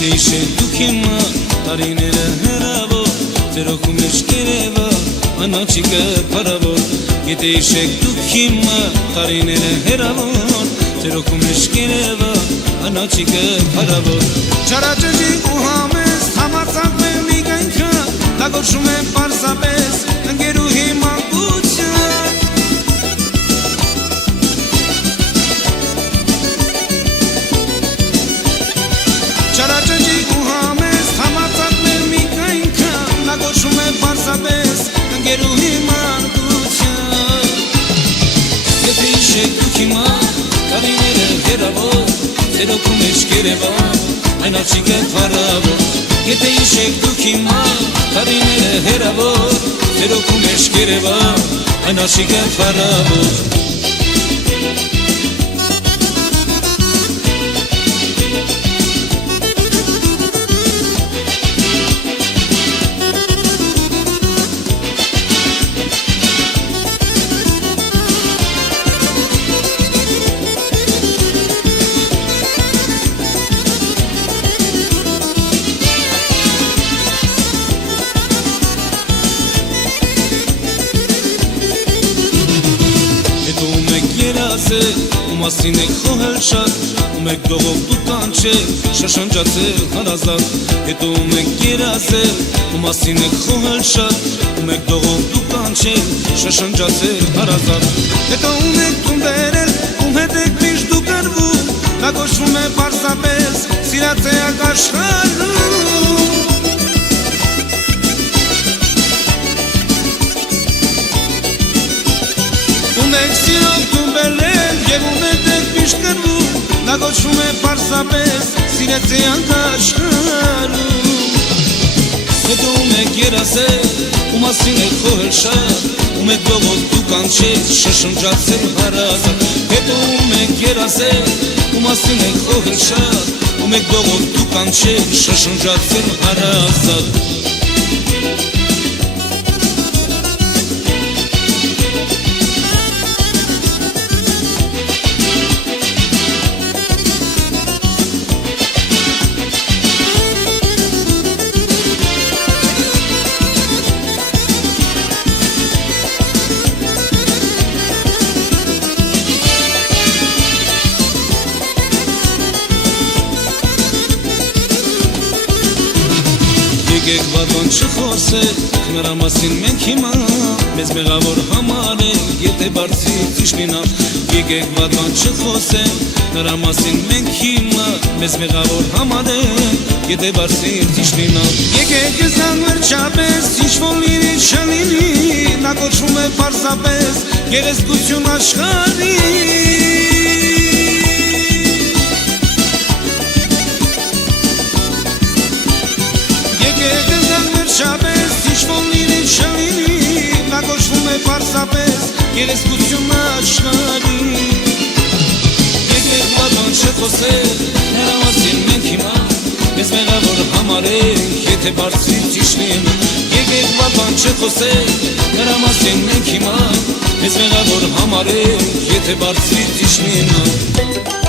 Եթե իշեք դուք հիմա տարիները հեռավոր Ձեր օգում էջքերևա անաչիկը փարավոր Եթե իշեք դուք հիմա տարիները հեռավոր Ձեր օգում էջքերևա անաչիկը փարավոր Չարաճճի ու համես համարձակվեն մի կյանքը Դա գոչում է պարզապես ընկերուհի մանկություն Չարաճճի ու համես համարձակվեն մի կյանքը Դա գոչում է պարզապես ընկերուհի մանկություն Եթե իշեք դուք հիմա տարիները հեռավոր Ձեր օգում էջքերևա այն աչիկը փարավոր Եթե իշեք դուք հիմա տարիները հեռավոր Ձեր օգում էջքերևա այն աչիկը փարավոր Ու մասին եք խոհել շատ Ու մեկ դողով դու կանչել Շշնջացել հարազատ Հետո մեկ երազել Ու մասին եք խոհել շատ Ու մեկ դողով դու կանչել Շշնջացել հարազատ Հետո մեկ տուն բերել Ում հետ եք միշտ դու կրվում Դա գոչվում է պարզապես Սիրածեակ աշխարհում Ում եք սիրով տուն բերել Եվ ում հետ եք միշտ կրվում Դա գոչվում է պարզապես Սիրածեակ աշխարհում Հետո ում եք երազել Ու մասին եք խոհել շատ Ու մեկ դողով դու կանչել Շշնջացել հարազատ Հետո ում եք երազել Ու մասին եք խոհել շատ Ու մեկ դողով դու կանչել Շշնջացել հարազատ Եկեք վատոն չխոսեք, նրա մասին մենք հիմա Մեզ մեղավոր համարենք, եթե բարձիր ճիշտ լինավ Եկեք վատոն չխոսենք, նրա մասին մենք հիմա Մեզ մեղավոր համարենք, եթե բարձիր ճիշտ լինավ Եկեք զան վերջապես, ինչ-որ լինի չլինի Նա կոչվում է պարզապես, գեղեցկություն աշխարհի Շաբես ինչ-որ լինի չլինի Նա գոչվում է պարզապես Գեղեցկություն աշխարհի Եկեք վատոն չխոսենք Նրա մասին մենք հիմա Մեզ մեղավոր համարենք Եթե բարձիր ճիշտ լինի Եկեք վատոն չխոսենք Նրա մասին մենք հիմա Մեզ մեղավոր համարենք Եթե բարձիր ճիշտ լինի